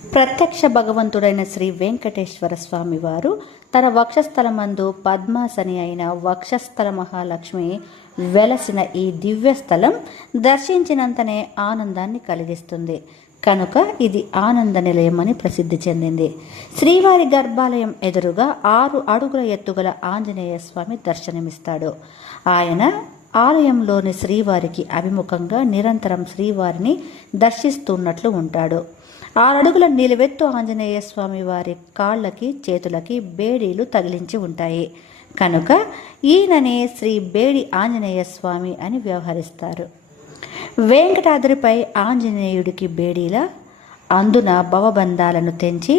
ప్రత్యక్ష భగవంతుడైన శ్రీ వెంకటేశ్వర స్వామి వారు తన వక్షస్థలమందు పద్మాసని అయిన వక్షస్థల మహాలక్ష్మి వెలసిన ఈ దివ్యస్థలం దర్శించినంతనే ఆనందాన్ని కలిగిస్తుంది. కనుక ఇది ఆనంద నిలయమని ప్రసిద్ధి చెందింది. శ్రీవారి గర్భాలయం ఎదురుగా 6 అడుగుల ఎత్తుగల ఆంజనేయ స్వామి దర్శనమిస్తాడు. ఆయన ఆలయంలోని శ్రీవారికి అభిముఖంగా నిరంతరం శ్రీవారిని దర్శిస్తున్నట్లు ఉంటాడు. 6 అడుగుల నిలువెత్తు ఆంజనేయ స్వామి వారి కాళ్ళకి చేతులకి బేడీలు తగిలించి ఉంటాయి. కనుక ఈయననే శ్రీ బేడి ఆంజనేయ స్వామి అని వ్యవహరిస్తారు. వెంకటాద్రిపై ఆంజనేయుడికి బేడీల అందున భవబంధాలను తెంచి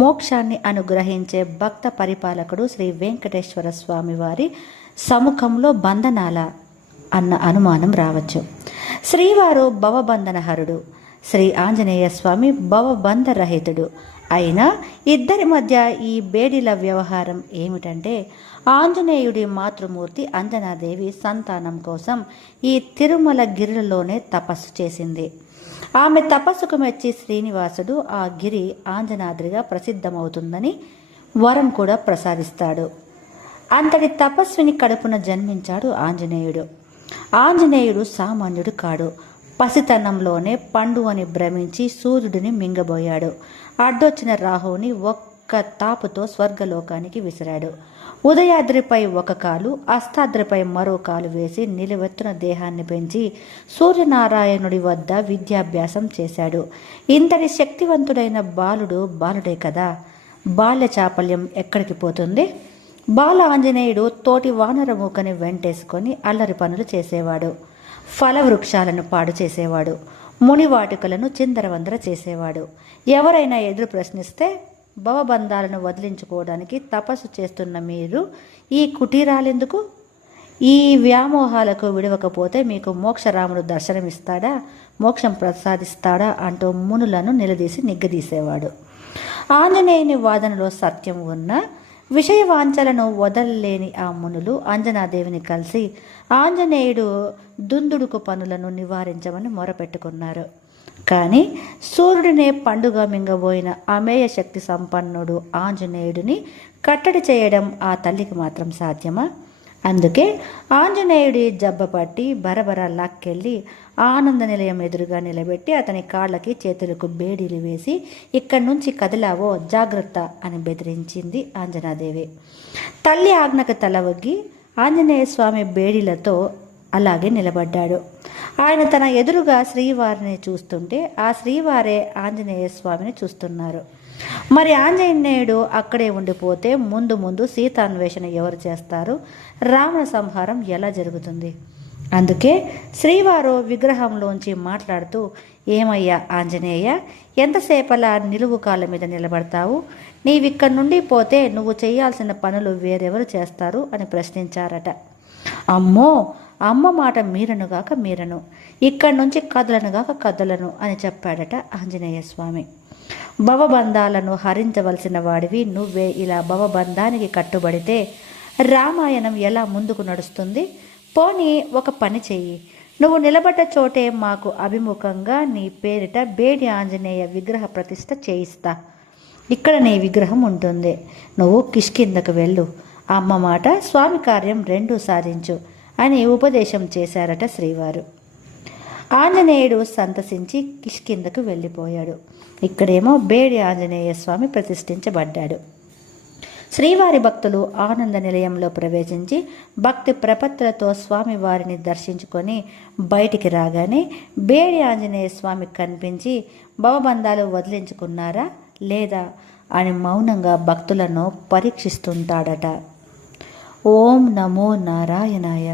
మోక్షాన్ని అనుగ్రహించే భక్త పరిపాలకుడు శ్రీ వెంకటేశ్వర స్వామి వారి సముఖంలో బంధనాల అన్న అనుమానం రావచ్చు. శ్రీవారు భవబంధనహరుడు, శ్రీ ఆంజనేయ స్వామి భవబంధరహితుడు. అయినా ఇద్దరి మధ్య ఈ బేడీల వ్యవహారం ఏమిటంటే, ఆంజనేయుడి మాతృమూర్తి అంజనాదేవి సంతానం కోసం ఈ తిరుమల గిరిలోనే తపస్సు చేసింది. ఆమె తపస్సుకు మెచ్చి శ్రీనివాసుడు ఆ గిరి ఆంజనాద్రిగా ప్రసిద్ధమవుతుందని వరం కూడా ప్రసాదిస్తాడు. అంతటి తపస్విని కడుపున జన్మించాడు ఆంజనేయుడు. ఆంజనేయుడు సామాన్యుడు కాడు. పసితనంలోనే పండు అని భ్రమించి సూర్యుడిని మింగబోయాడు. అడ్డొచ్చిన రాహువుని ఒక్క తాపుతో స్వర్గలోకానికి విసిరాడు. ఉదయాద్రిపై ఒక కాలు, అస్తాద్రిపై మరో కాలు వేసి నిలువెత్తున దేహాన్ని పెంచి సూర్యనారాయణుడి వద్ద విద్యాభ్యాసం చేశాడు. ఇంతటి శక్తివంతుడైన బాలుడు బాలుడే కదా. బాల్య చాపల్యం ఎక్కడికి పోతుంది? బాల ఆంజనేయుడు తోటి వానరమూకని వెంటేసుకొని అల్లరి పనులు చేసేవాడు. ఫలవృక్షాలను పాడు చేసేవాడు. మునివాటికలను చిందరవందర చేసేవాడు. ఎవరైనా ఎదురు ప్రశ్నిస్తే భవబంధాలను వదిలించుకోవడానికి తపస్సు చేస్తున్న మీరు ఈ కుటీరాలెందుకు? ఈ వ్యామోహాలకు విడవకపోతే మీకు మోక్షరాముడు దర్శనమిస్తాడా, మోక్షం ప్రసాదిస్తాడా అంటూ మునులను నిలదీసి నిగ్గదీసేవాడు. ఆంజనేయుని వాదనలో సత్యం ఉన్న విషయవాంఛలను వదలలేని ఆ మునులు అంజనాదేవిని కలిసి ఆంజనేయుడు దుందుడుకు పనులను నివారించమని మొరపెట్టుకున్నారు. కానీ సూర్యుడినే పండుగ మింగబోయిన అమేయ శక్తి సంపన్నుడు ఆంజనేయుడిని కట్టడి చేయడం ఆ తల్లికి మాత్రం సాధ్యమా? అందుకే ఆంజనేయుడి జబ్బపట్టి బరబర లాక్కెళ్ళి ఆనంద నిలయం ఎదురుగా నిలబెట్టి అతని కాళ్ళకి చేతులకు బేడీలు వేసి ఇక్కడి నుంచి కదిలావో జాగ్రత్త అని బెదిరించింది ఆంజనాదేవి. తల్లి ఆజ్ఞకు తలవగ్గి ఆంజనేయ స్వామి బేడీలతో అలాగే నిలబడ్డాడు. ఆయన తన ఎదురుగా శ్రీవారిని చూస్తుంటే ఆ శ్రీవారే ఆంజనేయ స్వామిని చూస్తున్నారు. మరి ఆంజనేయుడు అక్కడే ఉండిపోతే ముందు ముందు సీతాన్వేషణ ఎవరు చేస్తారు? రావణ సంహారం ఎలా జరుగుతుంది? అందుకే శ్రీవారు విగ్రహంలోంచి మాట్లాడుతూ, ఏమయ్యా ఆంజనేయ, ఎంతసేపలా నిలువు కాళ్ళ మీద నిలబడతావు? నీవిక్కడి నుండి పోతే నువ్వు చేయాల్సిన పనులు వేరెవరు చేస్తారు అని ప్రశ్నించారట. అమ్మో, అమ్మ మాట మీరనుగాక మీరను, ఇక్కడి నుంచి కదలనుగాక కదలను అని చెప్పాడట ఆంజనేయ స్వామి. భవబంధాలను హరించవలసిన వాడివి నువ్వే ఇలా భవబంధానికి కట్టుబడితే రామాయణం ఎలా ముందుకు నడుస్తుంది? పోనీ ఒక పని చెయ్యి, నువ్వు నిలబడ్డ చోటే మాకు అభిముఖంగా నీ పేరిట బేడి ఆంజనేయ విగ్రహ ప్రతిష్ఠ చేయిస్తా. ఇక్కడ నీ విగ్రహం ఉంటుంది. నువ్వు కిష్కిందకు వెళ్ళు, అమ్మ మాట స్వామి కార్యం రెండూ సాధించు అని ఉపదేశం చేశారట శ్రీవారు. ఆంజనేయుడు సంతసించి కిష్కిందకు వెళ్ళిపోయాడు. ఇక్కడేమో బేడి ఆంజనేయ స్వామి ప్రతిష్ఠించబడ్డాడు. శ్రీవారి భక్తులు ఆనంద నిలయంలో ప్రవేశించి భక్తి ప్రపత్తులతో స్వామివారిని దర్శించుకొని బయటికి రాగానే బేడి ఆంజనేయ స్వామి కనిపించి భవబంధాలు వదిలించుకున్నారా లేదా అని మౌనంగా భక్తులను పరీక్షిస్తుంటాడట. ఓం నమో నారాయణాయ.